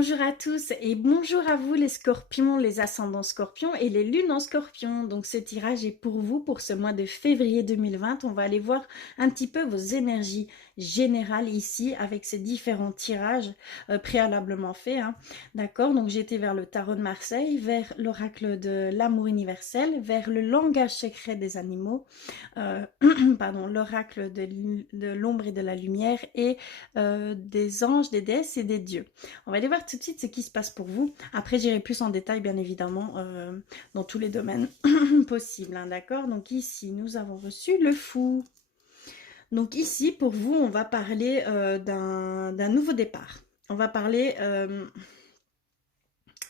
Bonjour à tous et bonjour à vous les scorpions, les ascendants scorpions et les lunes en scorpion. Donc ce tirage est pour vous pour ce mois de février 2020. On va aller voir un petit peu vos énergies générales ici avec ces différents tirages préalablement faits. D'accord, donc j'ai été vers le tarot de Marseille, vers l'oracle de l'amour universel, vers le langage secret des animaux, pardon, l'oracle de l'ombre et de la lumière et des anges, des déesses et des dieux. On va aller voir tout de suite ce qui se passe pour vous. Après, j'irai plus en détail, bien évidemment, dans tous les domaines possibles. D'accord. Donc ici, nous avons reçu le fou. Donc ici, pour vous, on va parler d'un nouveau départ. On va parler...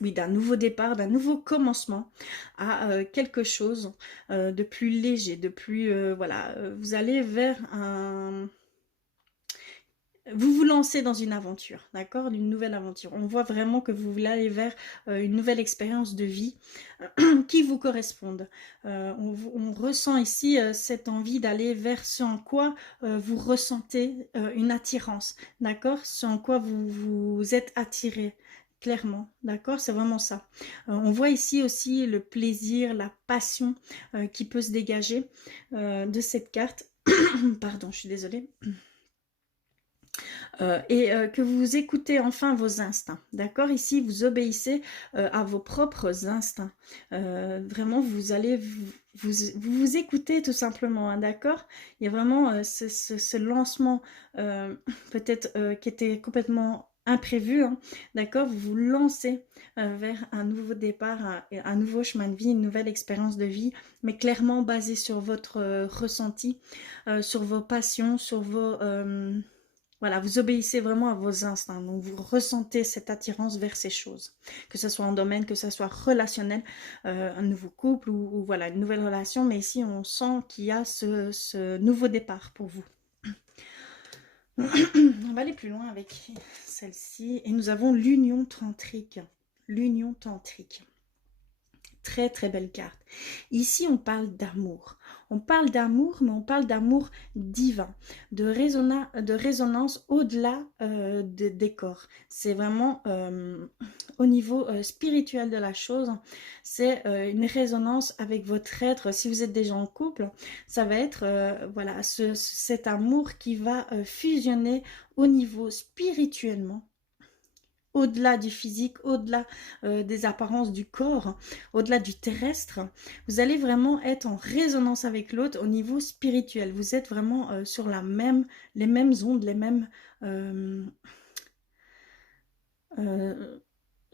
oui, d'un nouveau départ, d'un nouveau commencement à quelque chose de plus léger, de plus... voilà, vous allez vers un... Vous vous lancez dans une aventure, d'accord? Une nouvelle aventure. On voit vraiment que vous voulez aller vers une nouvelle expérience de vie qui vous corresponde. On ressent ici cette envie d'aller vers ce en quoi vous ressentez une attirance, d'accord? Ce en quoi vous êtes attiré. Clairement, d'accord, c'est vraiment ça. On voit ici aussi le plaisir, la passion qui peut se dégager de cette carte. Pardon, je suis désolée. Que vous écoutez enfin vos instincts, d'accord? Ici, vous obéissez à vos propres instincts. Vraiment, vous allez vous écoutez tout simplement, d'accord? Il y a vraiment ce lancement peut-être qui était complètement imprévu, d'accord? Vous vous lancez vers un nouveau départ, un nouveau chemin de vie, une nouvelle expérience de vie, mais clairement basé sur votre ressenti, sur vos passions, sur vos... voilà, vous obéissez vraiment à vos instincts, donc vous ressentez cette attirance vers ces choses, que ce soit en domaine, que ce soit relationnel, un nouveau couple ou voilà, une nouvelle relation, mais ici on sent qu'il y a ce nouveau départ pour vous. On va aller plus loin avec celle-ci, et nous avons l'union tantrique. L'union tantrique. Très très belle carte. Ici on parle d'amour. On parle d'amour, mais on parle d'amour divin, de résonance au-delà des corps. C'est vraiment au niveau spirituel de la chose. C'est une résonance avec votre être. Si vous êtes déjà en couple, ça va être voilà, cet amour qui va fusionner au niveau spirituellement, au-delà du physique, au-delà des apparences du corps, au-delà du terrestre. Vous allez vraiment être en résonance avec l'autre au niveau spirituel. Vous êtes vraiment sur les mêmes ondes, les mêmes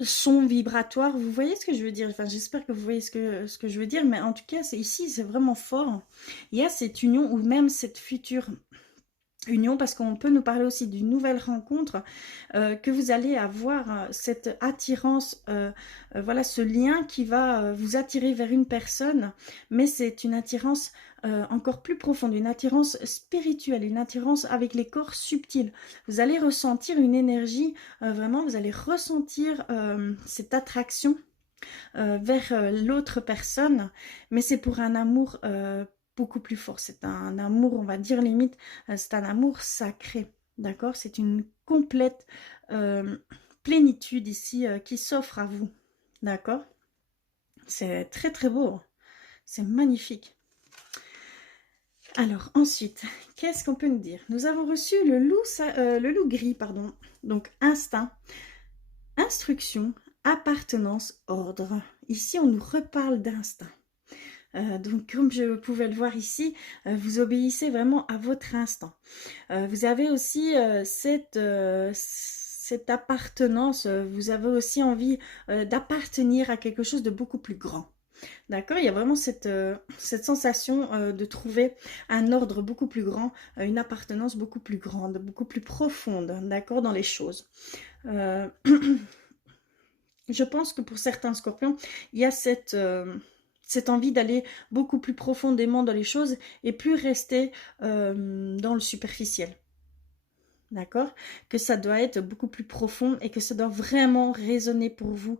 sons vibratoires. Vous voyez ce que je veux dire? Enfin, j'espère que vous voyez ce que je veux dire, mais en tout cas, ici, c'est vraiment fort. Il y a cette union ou même cette future union, parce qu'on peut nous parler aussi d'une nouvelle rencontre, que vous allez avoir cette attirance, voilà, ce lien qui va vous attirer vers une personne, mais c'est une attirance encore plus profonde, une attirance spirituelle, une attirance avec les corps subtils. Vous allez ressentir une énergie, vraiment, vous allez ressentir cette attraction vers l'autre personne, mais c'est pour un amour beaucoup plus fort. C'est un amour, on va dire limite, c'est un amour sacré, d'accord? C'est une complète plénitude ici qui s'offre à vous, d'accord? C'est très très beau, c'est magnifique. Alors ensuite, qu'est-ce qu'on peut nous dire? Nous avons reçu le loup gris, pardon. Donc instinct, instruction, appartenance, ordre. Ici, on nous reparle d'instinct. Donc, comme je pouvais le voir ici, vous obéissez vraiment à votre instinct. Vous avez aussi cette appartenance, vous avez aussi envie d'appartenir à quelque chose de beaucoup plus grand. D'accord? Il y a vraiment cette sensation de trouver un ordre beaucoup plus grand, une appartenance beaucoup plus grande, beaucoup plus profonde, d'accord, dans les choses. Je pense que pour certains scorpions, il y a cette envie d'aller beaucoup plus profondément dans les choses et plus rester dans le superficiel. D'accord? Que ça doit être beaucoup plus profond et que ça doit vraiment résonner pour vous,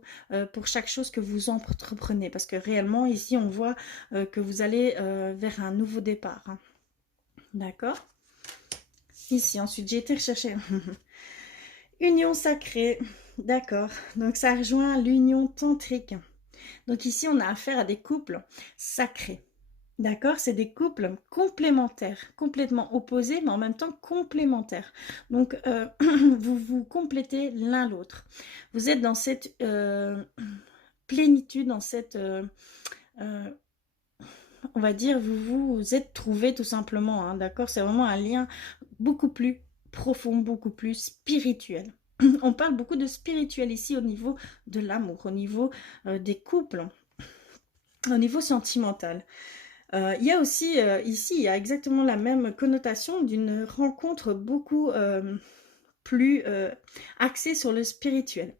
pour chaque chose que vous entreprenez. Parce que réellement, ici, on voit que vous allez vers un nouveau départ. D'accord? Ici, ensuite, j'ai été rechercher Union sacrée. d'accord. Donc ça rejoint l'union tantrique. Donc ici, on a affaire à des couples sacrés. D'accord? C'est des couples complémentaires, complètement opposés, mais en même temps complémentaires. Donc, vous vous complétez l'un l'autre. Vous êtes dans cette plénitude, dans cette, euh, on va dire, vous vous êtes trouvés tout simplement. Hein, d'accord? C'est vraiment un lien beaucoup plus profond, beaucoup plus spirituel. On parle beaucoup de spirituel ici au niveau de l'amour, au niveau des couples, au niveau sentimental. Il y a aussi, ici, il y a exactement la même connotation d'une rencontre beaucoup plus axée sur le spirituel.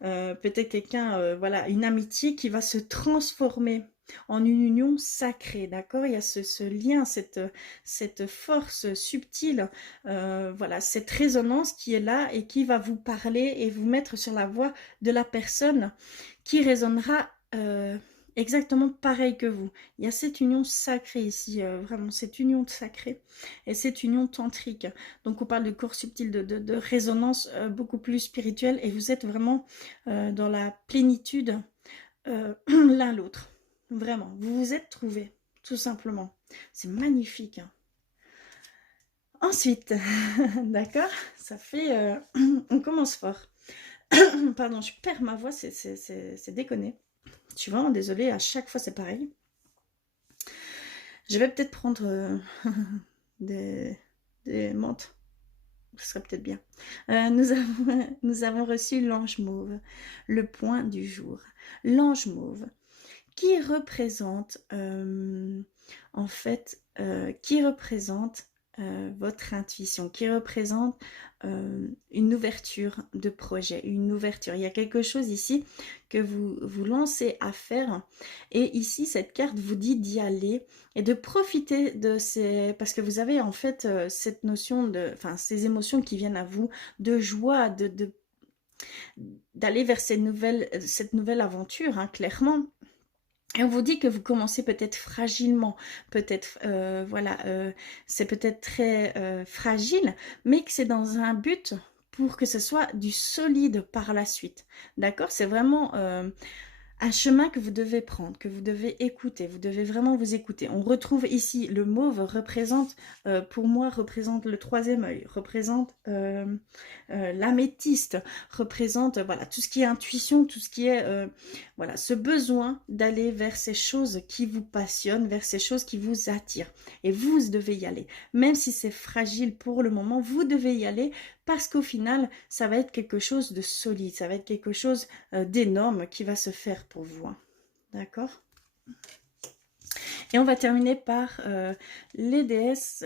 Peut-être quelqu'un, voilà, une amitié qui va se transformer en une union sacrée, d'accord? Il y a ce lien, cette force subtile, voilà, cette résonance qui est là et qui va vous parler et vous mettre sur la voie de la personne qui résonnera exactement pareil que vous. Il y a cette union sacrée ici, vraiment cette union sacrée et cette union tantrique. Donc on parle de corps subtil, de résonance beaucoup plus spirituelle et vous êtes vraiment dans la plénitude l'un l'autre. Vraiment, vous vous êtes trouvés, tout simplement. C'est magnifique. Hein. Ensuite, d'accord, ça fait... on commence fort. Pardon, je perds ma voix, c'est déconné. Je suis vraiment désolée, à chaque fois c'est pareil. Je vais peut-être prendre des menthes. Ce serait peut-être bien. Nous avons reçu l'ange mauve, le point du jour. L'ange mauve qui représente, en fait, qui représente votre intuition, qui représente une ouverture de projet, une ouverture. Il y a quelque chose ici que vous vous lancez à faire et ici, cette carte vous dit d'y aller et de profiter de ces... Parce que vous avez en fait cette notion de... Enfin, ces émotions qui viennent à vous, de joie, d'aller vers cette nouvelle aventure, hein, clairement. Et on vous dit que vous commencez peut-être fragilement, peut-être, voilà, c'est peut-être très fragile, mais que c'est dans un but pour que ce soit du solide par la suite. D'accord? C'est vraiment un chemin que vous devez prendre, que vous devez écouter, vous devez vraiment vous écouter. On retrouve ici le mauve représente, pour moi, représente le troisième œil, représente l'améthyste, représente voilà tout ce qui est intuition, tout ce qui est voilà ce besoin d'aller vers ces choses qui vous passionnent, vers ces choses qui vous attirent. Et vous devez y aller, même si c'est fragile pour le moment, vous devez y aller parce qu'au final, ça va être quelque chose de solide, ça va être quelque chose d'énorme qui va se faire pour vous. Hein. D'accord? Et on va terminer par les déesses,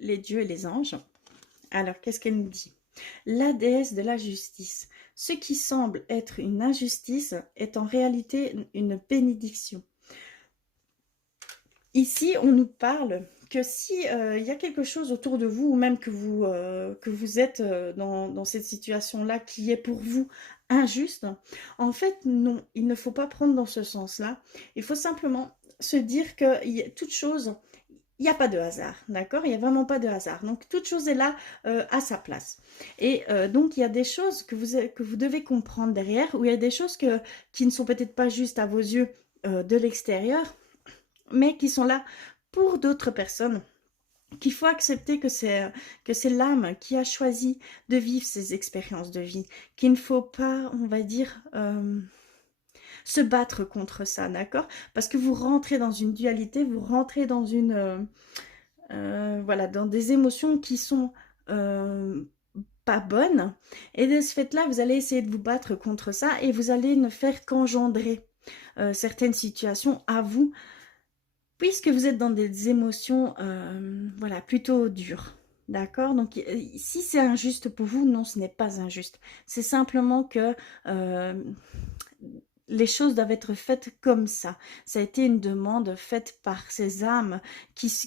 les dieux et les anges. Alors, qu'est-ce qu'elle nous dit? La déesse de la justice. Ce qui semble être une injustice est en réalité une bénédiction. Ici, on nous parle que si il y a quelque chose autour de vous, ou même que vous êtes dans cette situation-là qui est pour vous injuste, en fait, non, il ne faut pas prendre dans ce sens-là. Il faut simplement se dire que toute chose, il n'y a pas de hasard, d'accord? Il n'y a vraiment pas de hasard. Donc, toute chose est là à sa place. Et donc, il y a des choses que vous devez comprendre derrière, ou il y a des choses qui ne sont peut-être pas juste à vos yeux de l'extérieur, mais qui sont là pour d'autres personnes, qu'il faut accepter que c'est l'âme qui a choisi de vivre ces expériences de vie, qu'il ne faut pas, on va dire, se battre contre ça, d'accord? Parce que vous rentrez dans une dualité, vous rentrez dans une... voilà, dans des émotions qui sont pas bonnes, et de ce fait-là, vous allez essayer de vous battre contre ça, et vous allez ne faire qu'engendrer certaines situations à vous, puisque vous êtes dans des émotions voilà, plutôt dures. D'accord? Donc, si c'est injuste pour vous, non, ce n'est pas injuste. C'est simplement que les choses doivent être faites comme ça. Ça a été une demande faite par ces âmes qui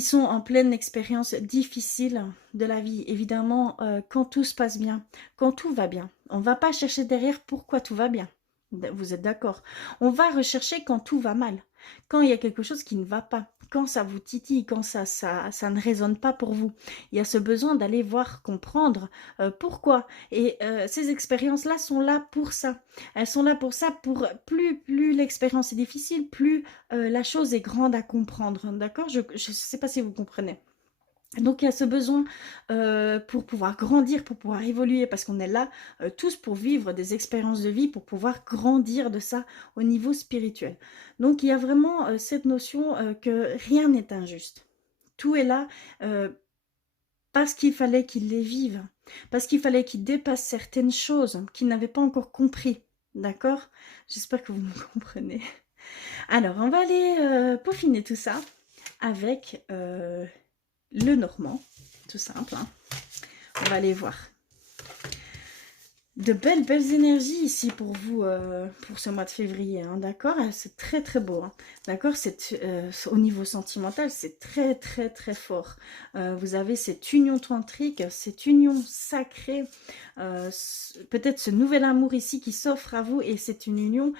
sont en pleine expérience difficile de la vie. Évidemment, quand tout se passe bien, quand tout va bien, on ne va pas chercher derrière pourquoi tout va bien. Vous êtes d'accord? On va rechercher quand tout va mal, quand il y a quelque chose qui ne va pas, quand ça vous titille, quand ça ne résonne pas pour vous. Il y a ce besoin d'aller voir, comprendre pourquoi. Et ces expériences-là sont là pour ça. Elles sont là pour ça, pour plus l'expérience est difficile, plus la chose est grande à comprendre. D'accord? Je ne sais pas si vous comprenez. Donc il y a ce besoin pour pouvoir grandir, pour pouvoir évoluer, parce qu'on est là tous pour vivre des expériences de vie, pour pouvoir grandir de ça au niveau spirituel. Donc il y a vraiment cette notion que rien n'est injuste. Tout est là parce qu'il fallait qu'il les vive, parce qu'il fallait qu'il dépasse certaines choses qu'il n'avait pas encore compris. D'accord? J'espère que vous me comprenez. Alors on va aller peaufiner tout ça avec le normand, tout simple. Hein. On va aller voir. De belles énergies ici pour vous, pour ce mois de février, hein, d'accord? C'est très très beau, hein, d'accord? Au niveau sentimental, c'est très fort. Vous avez cette union tantrique, cette union sacrée, peut-être ce nouvel amour ici qui s'offre à vous, et c'est une union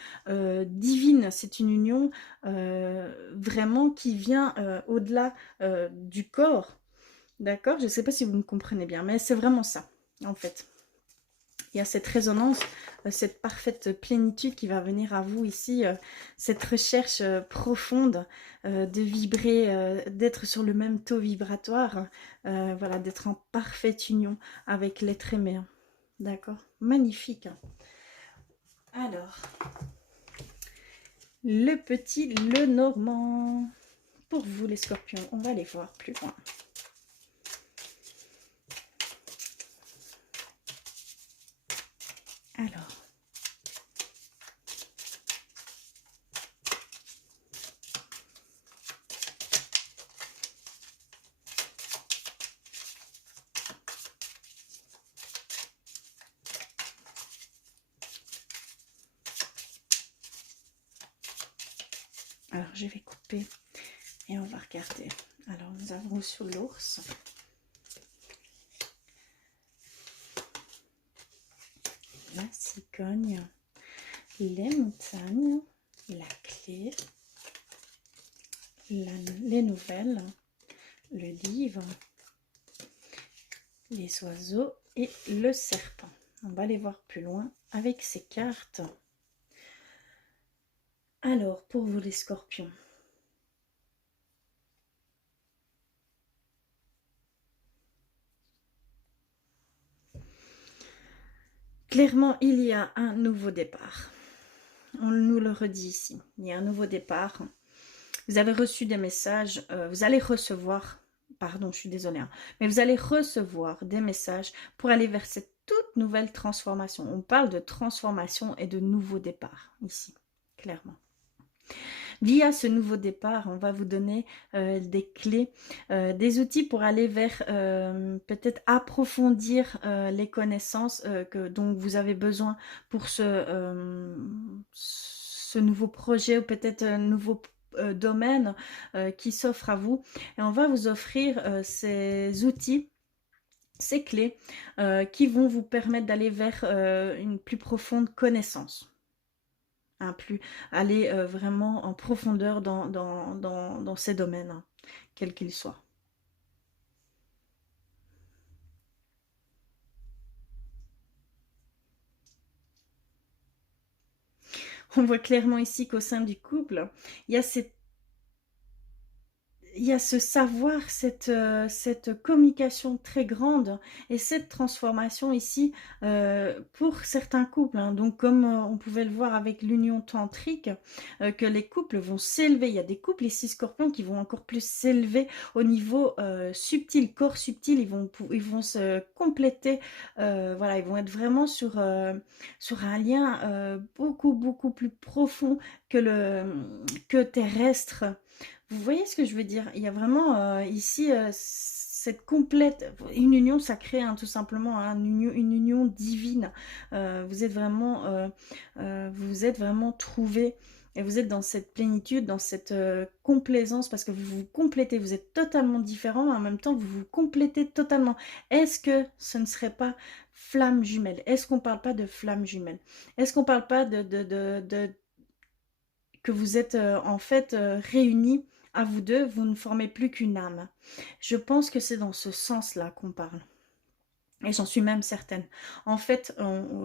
divine, c'est une union vraiment qui vient au-delà du corps, d'accord? Je ne sais pas si vous me comprenez bien, mais c'est vraiment ça, en fait. Il y a cette résonance, cette parfaite plénitude qui va venir à vous ici, cette recherche profonde de vibrer, d'être sur le même taux vibratoire, voilà, d'être en parfaite union avec l'être aimé. D'accord? Magnifique. Alors, le petit Lenormand. Pour vous les scorpions, on va aller voir plus loin. Alors, je vais couper et on va regarder. Alors, nous avons sur l'ours. La cigogne, les montagnes, la clé, les nouvelles, le livre, les oiseaux et le serpent. On va aller voir plus loin avec ces cartes. Alors, pour vous les scorpions, clairement, il y a un nouveau départ. On nous le redit ici. Il y a un nouveau départ. Vous avez reçu des messages. Vous allez recevoir... Pardon, je suis désolée. Hein, mais vous allez recevoir des messages pour aller vers cette toute nouvelle transformation. On parle de transformation et de nouveau départ ici, clairement. Via ce nouveau départ, on va vous donner des clés, des outils pour aller vers peut-être approfondir les connaissances dont vous avez besoin pour ce nouveau projet ou peut-être un nouveau domaine qui s'offre à vous. Et on va vous offrir ces outils, ces clés qui vont vous permettre d'aller vers une plus profonde connaissance. Aller vraiment en profondeur dans ces domaines, hein, quels qu'ils soient. On voit clairement ici qu'au sein du couple, il y a ce savoir, cette communication très grande et cette transformation ici pour certains couples. Hein. Donc comme on pouvait le voir avec l'union tantrique, que les couples vont s'élever. Il y a des couples ici scorpions qui vont encore plus s'élever au niveau subtil, corps subtil. Ils vont se compléter. Voilà, ils vont être vraiment sur un lien beaucoup plus profond que terrestre. Vous voyez ce que je veux dire? Il y a vraiment ici cette complète, une union sacrée, hein, tout simplement, hein, une union divine. Vous êtes vraiment trouvés et vous êtes dans cette plénitude, dans cette complaisance parce que vous vous complétez, vous êtes totalement différents, mais en même temps vous vous complétez totalement. Est-ce que ce ne serait pas flamme jumelle? Est-ce qu'on ne parle pas de flamme jumelle? Est-ce qu'on ne parle pas que vous êtes en fait réunis à vous deux, vous ne formez plus qu'une âme. Je pense que c'est dans ce sens-là qu'on parle. Et j'en suis même certaine. En fait,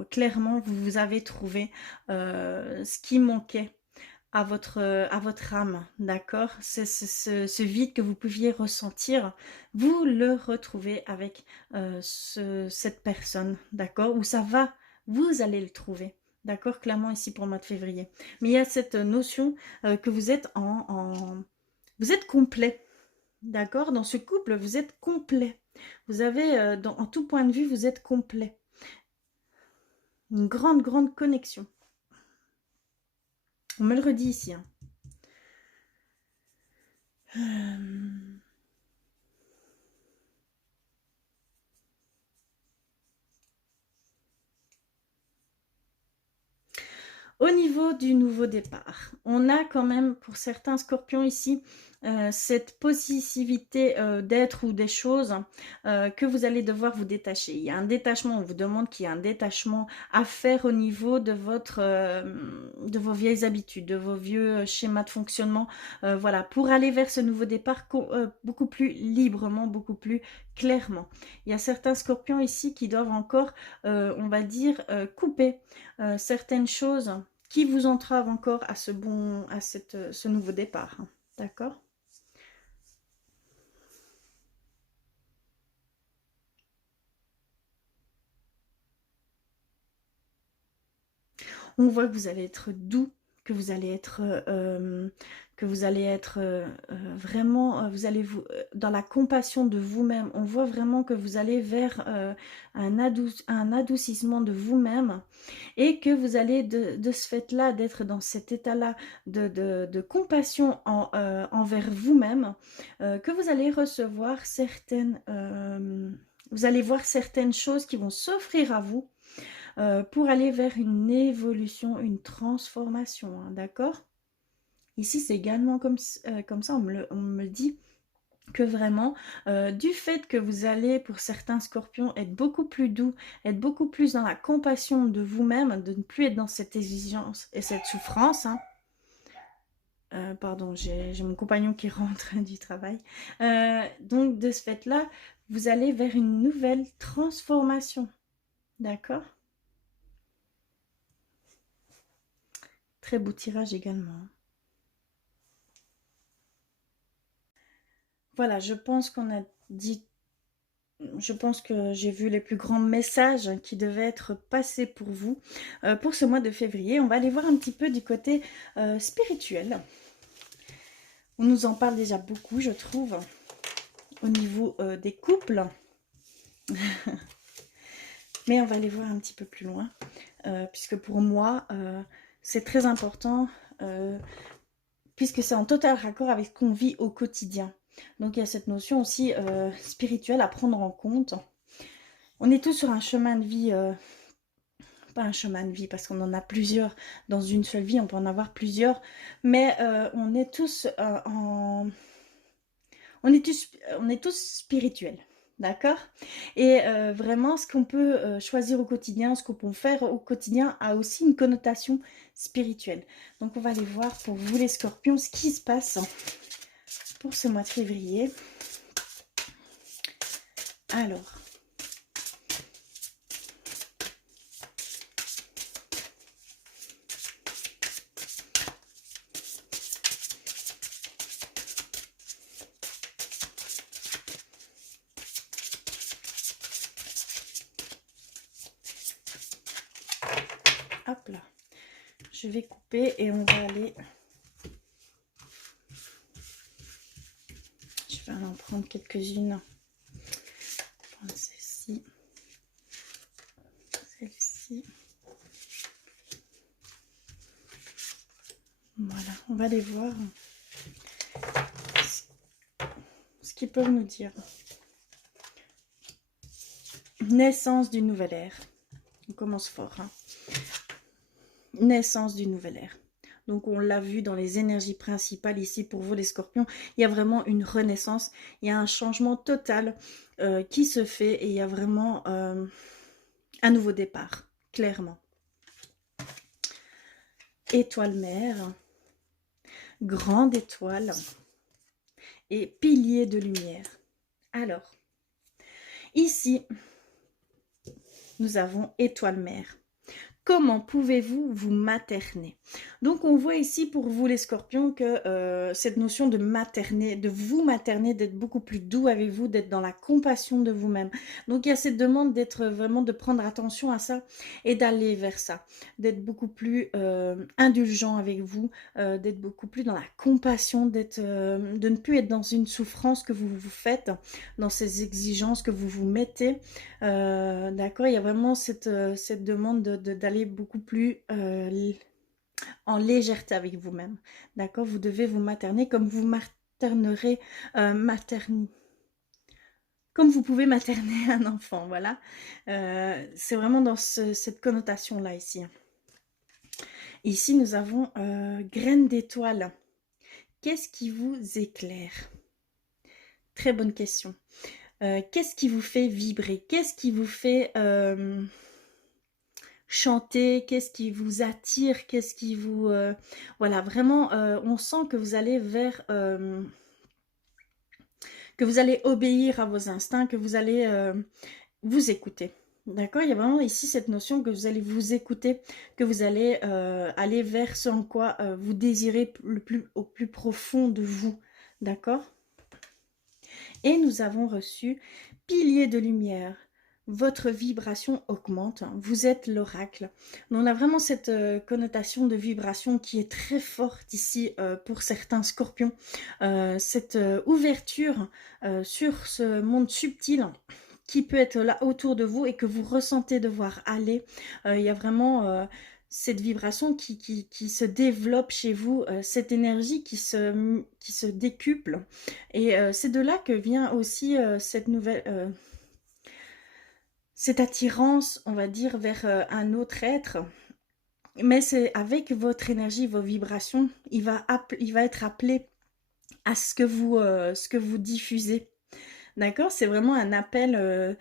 clairement, vous avez trouvé ce qui manquait à votre âme, d'accord? Ce vide que vous pouviez ressentir, vous le retrouvez avec cette personne, d'accord? Où ça va, vous allez le trouver, d'accord? Clairement ici pour le mois de février. Mais il y a cette notion que vous êtes vous êtes complet, d'accord? Dans ce couple, vous êtes complet. Vous avez, en tout point de vue, vous êtes complet. Une grande, grande connexion. On me le redit ici, hein. Au niveau du nouveau départ, on a quand même pour certains scorpions ici cette positivité d'être ou des choses que vous allez devoir vous détacher. Il y a un détachement, on vous demande qu'il y a un détachement à faire au niveau de de vos vieilles habitudes, de vos vieux schémas de fonctionnement, voilà, pour aller vers ce nouveau départ beaucoup plus librement, beaucoup plus clairement. Il y a certains scorpions ici qui doivent encore, on va dire, couper certaines choses qui vous entravent encore à ce nouveau départ. Hein. D'accord? On voit que vous allez être doux, que vous allez être vraiment, vous allez dans la compassion de vous-même. On voit vraiment que vous allez vers un adoucissement de vous-même et que vous allez de ce fait-là, d'être dans cet état-là de compassion envers vous-même, que vous allez recevoir vous allez voir certaines choses qui vont s'offrir à vous pour aller vers une évolution, une transformation, hein, d'accord? Ici, c'est également comme ça, on me dit que vraiment, du fait que vous allez, pour certains scorpions, être beaucoup plus doux, être beaucoup plus dans la compassion de vous-même, de ne plus être dans cette exigence et cette souffrance, hein. Pardon, j'ai mon compagnon qui rentre du travail. Donc, de ce fait-là, vous allez vers une nouvelle transformation, d'accord? Très beau tirage également. Voilà, je pense qu'on a dit, je pense que j'ai vu les plus grands messages qui devaient être passés pour vous pour ce mois de février. On va aller voir un petit peu du côté spirituel. On nous en parle déjà beaucoup, je trouve, au niveau des couples. Mais on va aller voir un petit peu plus loin, puisque pour moi, c'est très important, puisque c'est en total raccord avec ce qu'on vit au quotidien. Donc il y a cette notion aussi spirituelle à prendre en compte. On est tous sur un chemin de vie, pas un chemin de vie parce qu'on en a plusieurs dans une seule vie, on peut en avoir plusieurs, mais on est tous on est tous spirituels. D'accord? Et vraiment, ce qu'on peut choisir au quotidien, ce qu'on peut faire au quotidien a aussi une connotation spirituelle. Donc, on va aller voir pour vous les scorpions ce qui se passe pour ce mois de février. Alors, hop là, je vais couper et on va aller... Je vais en prendre quelques-unes. Celle-ci. Celle-ci. Voilà, on va aller voir ce qu'ils peuvent nous dire. Naissance d'une nouvelle ère. On commence fort. Hein. Naissance d'une nouvelle ère. Donc on l'a vu dans les énergies principales ici pour vous les scorpions. Il y a vraiment une renaissance. Il y a un changement total qui se fait. Et il y a vraiment un nouveau départ. Clairement. Étoile mère. Grande étoile. et pilier de lumière. Alors, ici, nous avons étoile mère. Comment pouvez-vous vous materner? Donc, on voit ici pour vous les scorpions que cette notion de materner, de vous materner, d'être beaucoup plus doux avec vous, d'être dans la compassion de vous-même. Donc, il y a cette demande d'être vraiment, de prendre attention à ça et d'aller vers ça, d'être beaucoup plus indulgent avec vous, d'être beaucoup plus dans la compassion, de ne plus être dans une souffrance que vous vous faites, dans ces exigences que vous vous mettez. D'accord, il y a vraiment cette demande d'aller beaucoup plus en légèreté avec vous-même. D'accord, vous devez vous materner comme vous maternerez, comme vous pouvez materner un enfant. Voilà, c'est vraiment dans cette connotation-là ici. Ici, nous avons graines d'étoiles. Qu'est-ce qui vous éclaire? Très bonne question. Qu'est-ce qui vous fait vibrer? Qu'est-ce qui vous fait chanter? Qu'est-ce qui vous attire? Qu'est-ce qui vous... voilà, vraiment, on sent que vous allez vers... que vous allez obéir à vos instincts, que vous allez vous écouter. D'accord? Il y a vraiment ici cette notion que vous allez vous écouter, que vous allez aller vers ce en quoi vous désirez au plus profond de vous. D'accord? Et nous avons reçu pilier de lumière. Votre vibration augmente. Vous êtes l'oracle. On a vraiment cette connotation de vibration qui est très forte ici pour certains scorpions. Cette ouverture sur ce monde subtil qui peut être là autour de vous et que vous ressentez devoir aller. Il y a vraiment... cette vibration qui se développe chez vous, cette énergie qui se décuple. Et c'est de là que vient aussi cette nouvelle... cette attirance, on va dire, vers un autre être. Mais c'est avec votre énergie, vos vibrations, il va être appelé à ce que vous diffusez. D'accord? C'est vraiment un appel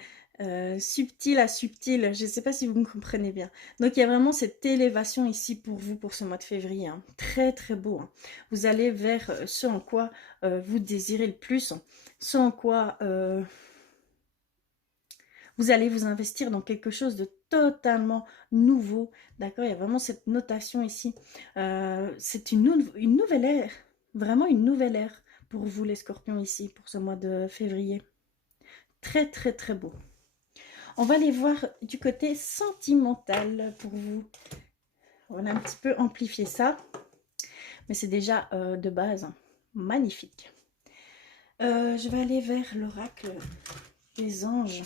subtil à subtil. Je ne sais pas si vous me comprenez bien. Donc, il y a vraiment cette élévation ici pour vous, pour ce mois de février. Hein. Très, très beau. Hein. Vous allez vers ce en quoi vous désirez le plus. Ce en quoi vous allez vous investir dans quelque chose de totalement nouveau. D'accord? Il y a vraiment cette notation ici. C'est une nouvelle ère. Vraiment une nouvelle ère pour vous les scorpions ici, pour ce mois de février. Très, très, très beau. On va aller voir du côté sentimental pour vous. On a un petit peu amplifié ça. Mais c'est déjà de base magnifique. Je vais aller vers l'oracle des anges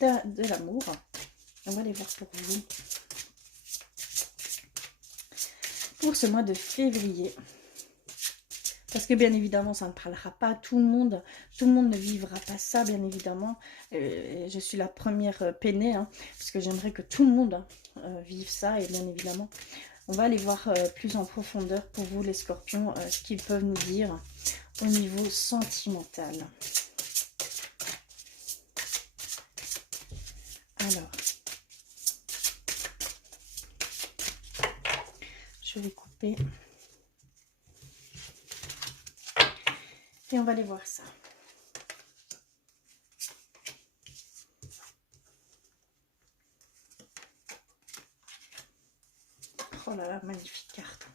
de l'amour. On va aller voir pour vous. Pour ce mois de février. Parce que bien évidemment, ça ne parlera pas à tout le monde. Tout le monde ne vivra pas ça, bien évidemment. Je suis la première peinée, hein, parce que j'aimerais que tout le monde vive ça. Et bien évidemment, on va aller voir plus en profondeur pour vous, les scorpions, ce qu'ils peuvent nous dire au niveau sentimental. Alors, je vais couper. Et on va aller voir ça. Oh là là, magnifique carte.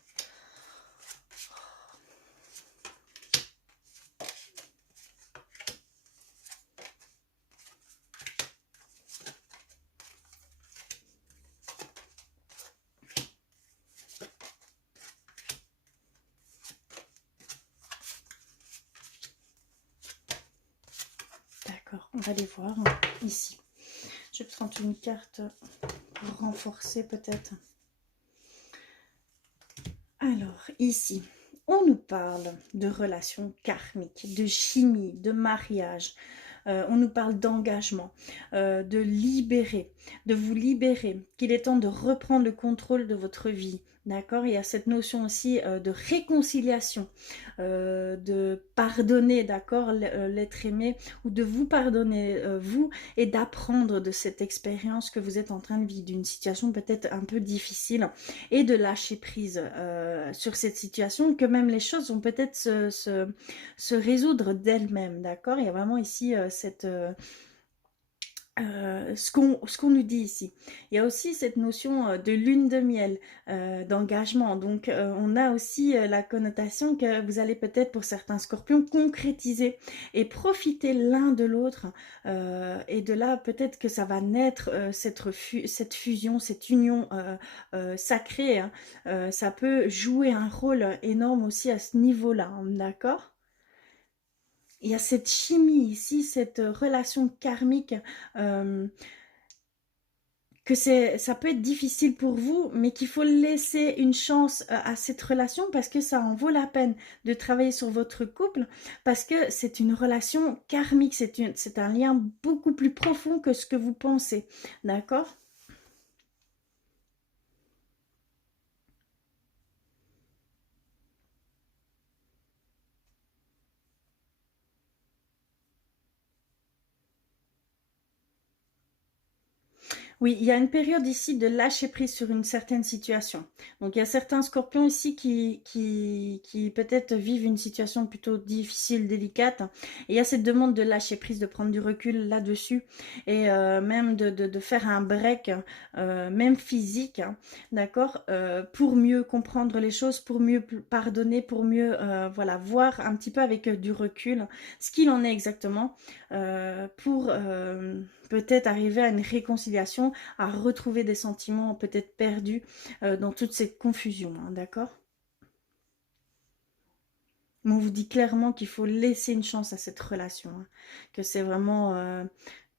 D'accord, on va les voir ici. Je vais prendre une carte pour renforcer peut-être. Alors, ici, on nous parle de relations karmiques, de chimie, de mariage. On nous parle d'engagement, de libérer, de vous libérer, qu'il est temps de reprendre le contrôle de votre vie, D'accord, il y a cette notion aussi de réconciliation, de pardonner, d'accord, l'être aimé, ou de vous pardonner, vous, et d'apprendre de cette expérience que vous êtes en train de vivre, d'une situation peut-être un peu difficile, et de lâcher prise sur cette situation, que même les choses vont peut-être se résoudre d'elles-mêmes, d'accord. Il y a vraiment ici ce qu'on nous dit ici. Il y a aussi cette notion de lune de miel, d'engagement. Donc, on a aussi la connotation que vous allez peut-être, pour certains scorpions, concrétiser et profiter l'un de l'autre. Et de là, peut-être que ça va naître cette fusion, cette union sacrée, hein. Ça peut jouer un rôle énorme aussi à ce niveau-là, hein, d'accord? Il y a cette chimie ici, cette relation karmique, euh, ça peut être difficile pour vous, mais qu'il faut laisser une chance à cette relation, parce que ça en vaut la peine de travailler sur votre couple, parce que c'est une relation karmique, c'est un lien beaucoup plus profond que ce que vous pensez, d'accord? Oui, il y a une période ici de lâcher prise sur une certaine situation. Donc, il y a certains scorpions ici qui peut-être vivent une situation plutôt difficile, délicate. Et il y a cette demande de lâcher prise, de prendre du recul là-dessus. Et même de faire un break, même physique, hein, d'accord, pour mieux comprendre les choses, pour mieux pardonner, pour mieux voilà, voir un petit peu avec du recul ce qu'il en est exactement, pour peut-être arriver à une réconciliation, à retrouver des sentiments peut-être perdus dans toute cette confusion, hein, d'accord? Mais on vous dit clairement qu'il faut laisser une chance à cette relation, hein, que c'est vraiment,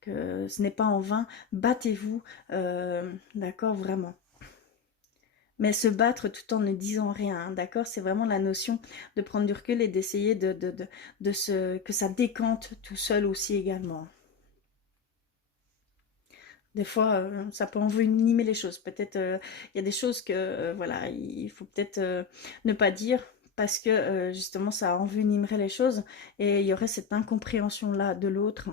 que ce n'est pas en vain. Battez-vous, d'accord, vraiment. Mais se battre tout en ne disant rien, hein, d'accord? C'est vraiment la notion de prendre du recul et d'essayer que ça décante tout seul aussi également. Des fois, ça peut envenimer les choses. Peut-être, il y a des choses que, voilà, il faut peut-être ne pas dire, parce que justement, ça envenimerait les choses, et il y aurait cette incompréhension-là de l'autre,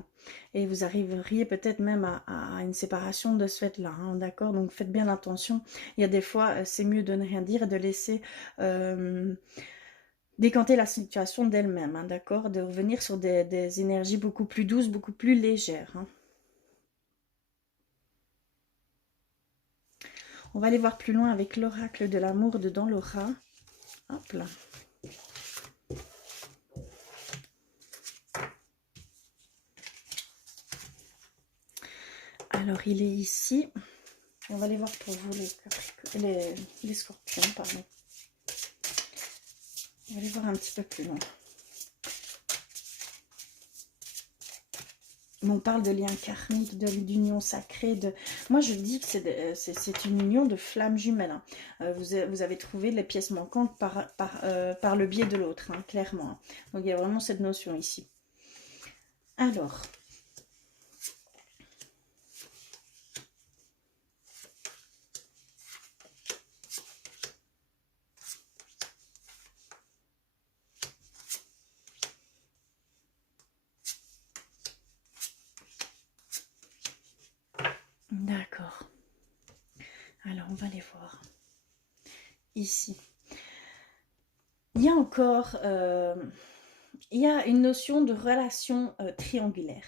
et vous arriveriez peut-être même à une séparation de ce fait-là, hein, d'accord? Donc faites bien attention. Il y a des fois, c'est mieux de ne rien dire et de laisser décanter la situation d'elle-même, hein, d'accord? De revenir sur des énergies beaucoup plus douces, beaucoup plus légères, hein. On va aller voir plus loin avec l'oracle de l'amour de Dans Laura. Hop là. Alors, il est ici. On va aller voir pour vous les scorpions, pardon. On va aller voir un petit peu plus loin. On parle de lien karmique, d'union sacrée. Moi, je dis que c'est une union de flammes jumelles, hein. Vous avez trouvé les pièces manquantes par le biais de l'autre, hein, clairement, hein. Donc, il y a vraiment cette notion ici. Alors, d'accord. Alors, on va les voir. Ici. Il y a encore... il y a une notion de relation triangulaire.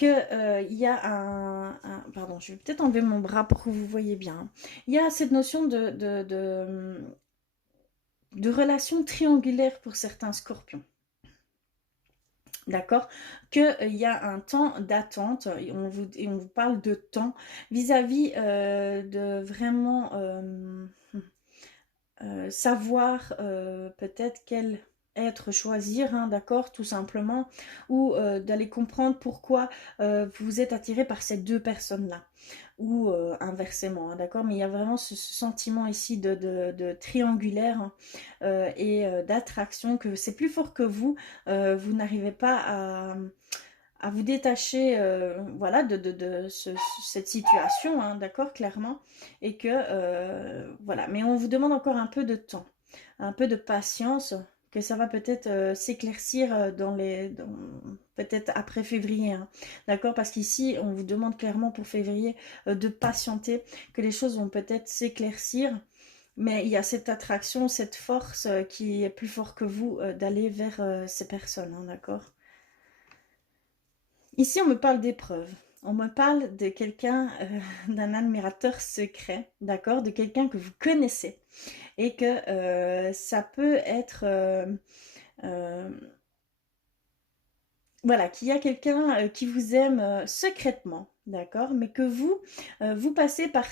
Il y a pardon, je vais peut-être enlever mon bras pour que vous voyez bien. Il y a cette notion de relation triangulaire pour certains scorpions. D'accord, qu'il y a un temps d'attente, et on vous parle de temps vis-à-vis de vraiment savoir peut-être quel être choisir, hein, d'accord, tout simplement, ou d'aller comprendre pourquoi vous êtes attiré par ces deux personnes-là, ou inversement, hein, d'accord, mais il y a vraiment ce sentiment ici de triangulaire, hein, et d'attraction, que c'est plus fort que vous n'arrivez pas à vous détacher, voilà, cette situation, hein, d'accord, clairement, et que, voilà, mais on vous demande encore un peu de temps, un peu de patience, que ça va peut-être s'éclaircir peut-être après février, hein, d'accord, parce qu'ici, on vous demande clairement pour février de patienter, que les choses vont peut-être s'éclaircir, mais il y a cette attraction, cette force qui est plus fort que vous d'aller vers ces personnes, hein, d'accord. Ici, on me parle d'épreuve. On me parle de quelqu'un, d'un admirateur secret, d'accord, de quelqu'un que vous connaissez et que ça peut être, euh, voilà, qu'il y a quelqu'un qui vous aime secrètement, d'accord, mais que vous, vous passez par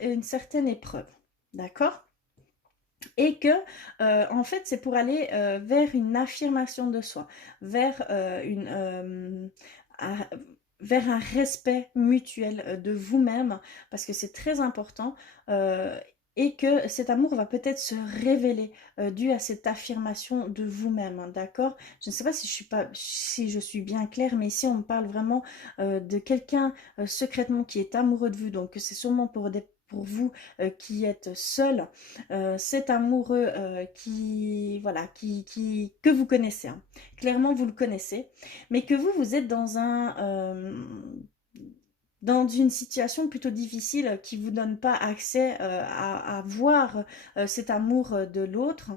une certaine épreuve, d'accord, et que en fait c'est pour aller vers une affirmation de soi, vers un- vers un respect mutuel de vous-même, parce que c'est très important, euh, et que cet amour va peut-être se révéler dû à cette affirmation de vous-même, hein, d'accord. Je ne sais pas si je suis bien claire, mais ici on me parle vraiment de quelqu'un secrètement qui est amoureux de vous, donc c'est sûrement pour vous qui êtes seul, cet amoureux voilà, que vous connaissez, hein. Clairement, vous le connaissez, mais que vous êtes dans une situation plutôt difficile qui vous donne pas accès à voir cet amour de l'autre,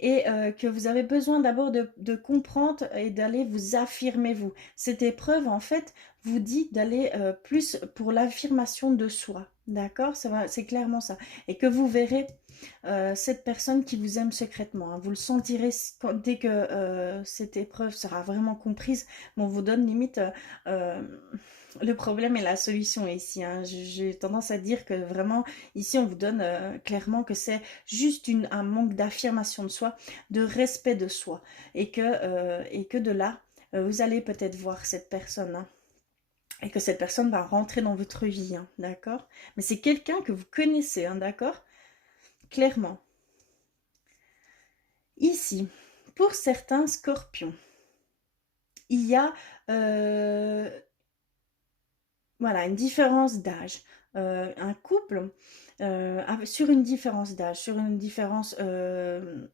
et que vous avez besoin d'abord de comprendre et d'aller vous affirmer vous. Cette épreuve, en fait, vous dit d'aller plus pour l'affirmation de soi. D'accord, c'est clairement ça. Et que vous verrez cette personne qui vous aime secrètement, hein. Vous le sentirez dès que cette épreuve sera vraiment comprise. Mais on vous donne limite euh, le problème et la solution ici, hein. J'ai tendance à dire que vraiment, ici, on vous donne clairement que c'est juste un manque d'affirmation de soi, de respect de soi. Et que de là, vous allez peut-être voir cette personne, hein, et que cette personne va rentrer dans votre vie, hein, d'accord? Mais c'est quelqu'un que vous connaissez, hein, d'accord? Clairement. Ici, pour certains scorpions, il y a voilà, une différence d'âge. Un couple, sur une différence d'âge, sur une différence on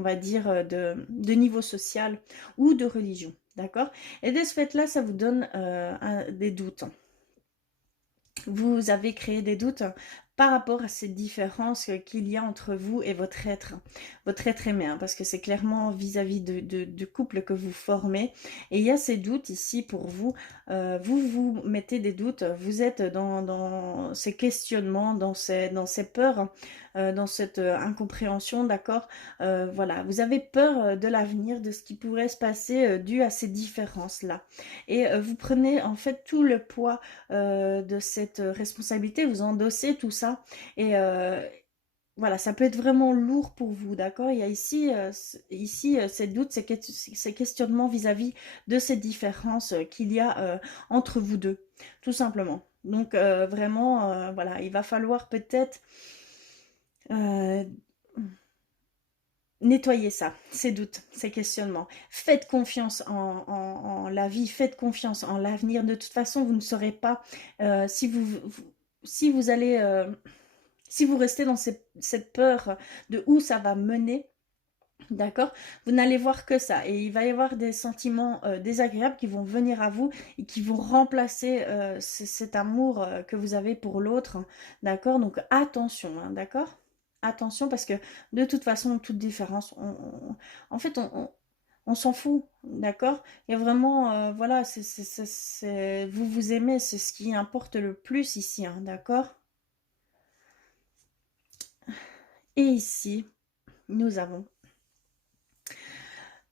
va dire, de niveau social ou de religion, d'accord? Et de ce fait-là, ça vous donne des doutes. Vous avez créé des doutes par rapport à cette différence qu'il y a entre vous et votre être aimé, hein, parce que c'est clairement vis-à-vis de couple que vous formez. Et il y a ces doutes ici pour vous. Vous vous mettez des doutes, vous êtes dans ces questionnements, dans ces peurs, dans cette incompréhension, d'accord. Voilà, vous avez peur de l'avenir, de ce qui pourrait se passer dû à ces différences-là. Et vous prenez en fait tout le poids de cette responsabilité, vous endossez tout ça, et voilà, ça peut être vraiment lourd pour vous, d'accord. Il y a ici ces doutes, ces questionnements vis-à-vis de ces différences qu'il y a entre vous deux, tout simplement. Donc vraiment, voilà, il va falloir peut-être euh, nettoyer ça, ces doutes, ces questionnements. Faites confiance en la vie, faites confiance en l'avenir. De toute façon, vous ne saurez pas si si vous allez, si vous restez dans cette peur de où ça va mener. D'accord? Vous n'allez voir que ça. Et il va y avoir des sentiments désagréables qui vont venir à vous et qui vont remplacer cet amour que vous avez pour l'autre. D'accord? Donc attention, hein, d'accord? Attention, parce que de toute façon, toute différence, en fait, on s'en fout. D'accord? Il y a vraiment, voilà, vous vous aimez, c'est ce qui importe le plus ici. Hein, d'accord? Et ici, nous avons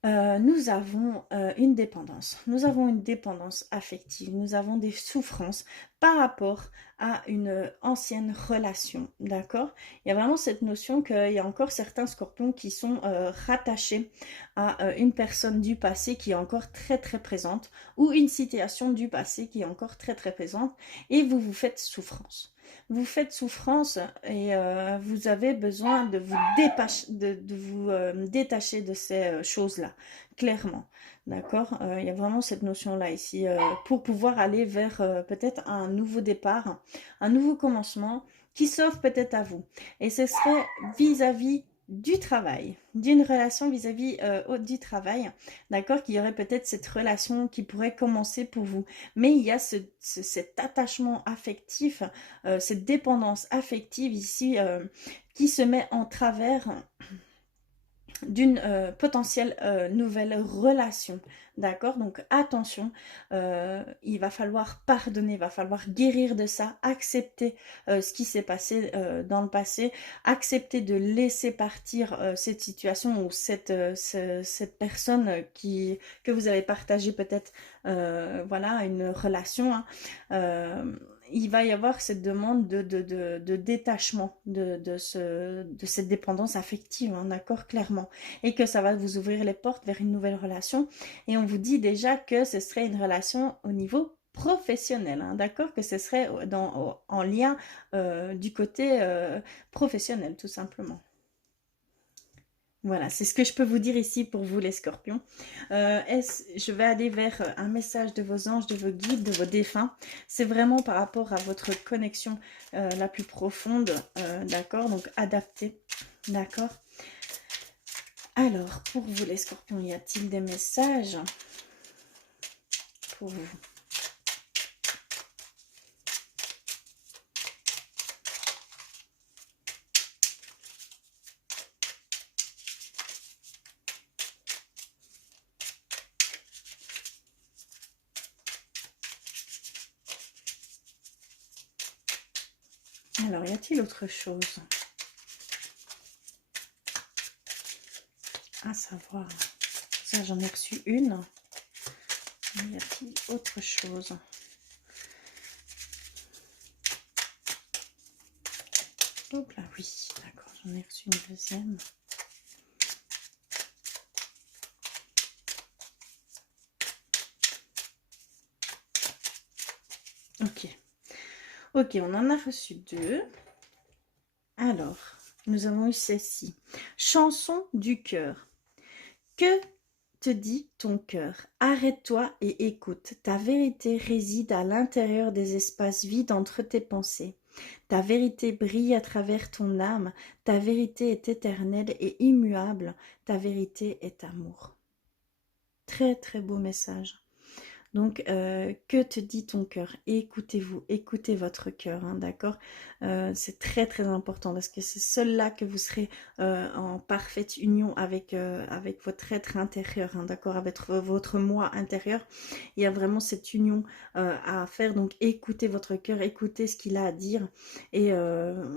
une dépendance. Nous avons une dépendance affective. Nous avons des souffrances par rapport à une ancienne relation. D'accord? Il y a vraiment cette notion qu'il y a encore certains scorpions qui sont rattachés à une personne du passé qui est encore très très présente, ou une situation du passé qui est encore très très présente, et vous vous faites souffrance. vous faites souffrance et vous avez besoin de vous, détacher de ces choses-là, clairement. D'accord? Il y a vraiment cette notion-là ici pour pouvoir aller vers peut-être un nouveau départ, un nouveau commencement qui s'offre peut-être à vous. Et ce serait vis-à-vis du travail, d'une relation vis-à-vis du travail, d'accord? Qu'il y aurait peut-être cette relation qui pourrait commencer pour vous. Mais il y a cet attachement affectif, cette dépendance affective ici qui se met en travers d'une potentielle nouvelle relation. D'accord? Donc attention, il va falloir pardonner, il va falloir guérir de ça, accepter ce qui s'est passé dans le passé, accepter de laisser partir cette situation ou cette personne que vous avez partagé peut-être voilà, une relation. Hein, il va y avoir cette demande de détachement de cette dépendance affective, hein, d'accord, clairement. Et que ça va vous ouvrir les portes vers une nouvelle relation. Et on vous dit déjà que ce serait une relation au niveau professionnel, hein, d'accord, que ce serait en lien du côté professionnel, tout simplement. Voilà, c'est ce que je peux vous dire ici pour vous les scorpions. Je vais aller vers un message de vos anges, de vos guides, de vos défunts. C'est vraiment par rapport à votre connexion la plus profonde, d'accord? Donc adaptée, d'accord? Alors, pour vous les scorpions, y a-t-il des messages pour vous? Alors, y a-t-il autre chose à savoir? Ça, j'en ai reçu une. Y a-t-il autre chose? Hop là, oui, d'accord, j'en ai reçu une deuxième. Ok. Ok, on en a reçu deux. Alors, nous avons eu celle-ci. Chanson du cœur. Que te dit ton cœur? Arrête-toi et écoute. Ta vérité réside à l'intérieur des espaces vides entre tes pensées. Ta vérité brille à travers ton âme. Ta vérité est éternelle et immuable. Ta vérité est amour. Très très beau message. Donc, que te dit ton cœur? Écoutez-vous, écoutez votre cœur, hein, d'accord? C'est très très important parce que c'est seul-là que vous serez en parfaite union avec votre être intérieur, hein, d'accord? Avec votre moi intérieur. Il y a vraiment cette union à faire. Donc, écoutez votre cœur, écoutez ce qu'il a à dire. Et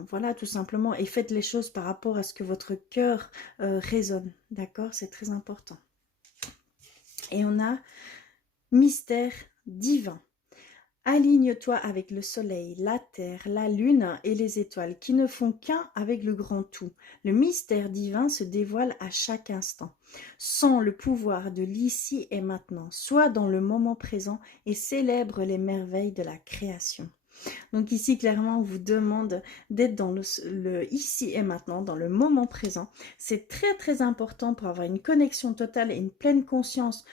voilà, tout simplement. Et faites les choses par rapport à ce que votre cœur résonne, d'accord? C'est très important. Et on a mystère divin. Aligne-toi avec le soleil, la terre, la lune et les étoiles qui ne font qu'un avec le grand tout. Le mystère divin se dévoile à chaque instant. Sens le pouvoir de l'ici et maintenant. Sois dans le moment présent et célèbre les merveilles de la création. Donc ici, clairement, on vous demande d'être dans le ici et maintenant, dans le moment présent. C'est très, très important pour avoir une connexion totale et une pleine conscience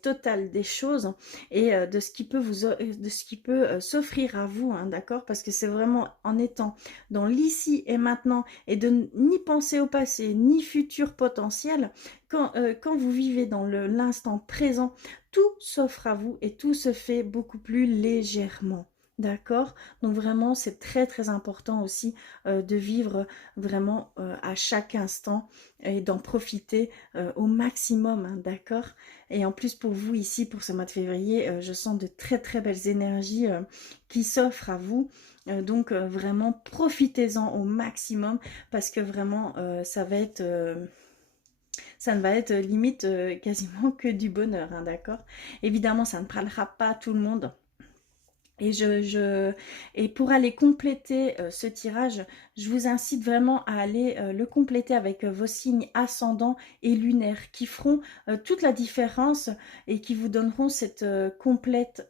totale des choses et de ce qui peut s'offrir à vous, hein, d'accord? Parce que c'est vraiment en étant dans l'ici et maintenant et de ni penser au passé, ni futur potentiel, quand vous vivez dans l'instant présent, tout s'offre à vous et tout se fait beaucoup plus légèrement. D'accord? Donc vraiment, c'est très très important aussi de vivre vraiment à chaque instant et d'en profiter au maximum, hein, d'accord? Et en plus pour vous ici, pour ce mois de février, je sens de très très belles énergies qui s'offrent à vous. Donc vraiment, profitez-en au maximum parce que vraiment, ça ne va être limite quasiment que du bonheur, hein, d'accord? Évidemment, ça ne parlera pas à tout le monde. Et, et pour aller compléter ce tirage, je vous incite vraiment à aller le compléter avec vos signes ascendants et lunaires qui feront toute la différence et qui vous donneront cette complète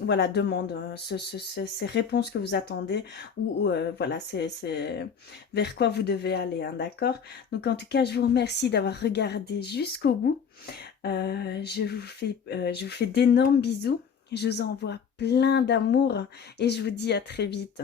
voilà, demande, ces réponses que vous attendez, ou voilà, c'est vers quoi vous devez aller, hein, d'accord? Donc en tout cas, je vous remercie d'avoir regardé jusqu'au bout. Je vous fais d'énormes bisous. Je vous envoie plein d'amour et je vous dis à très vite.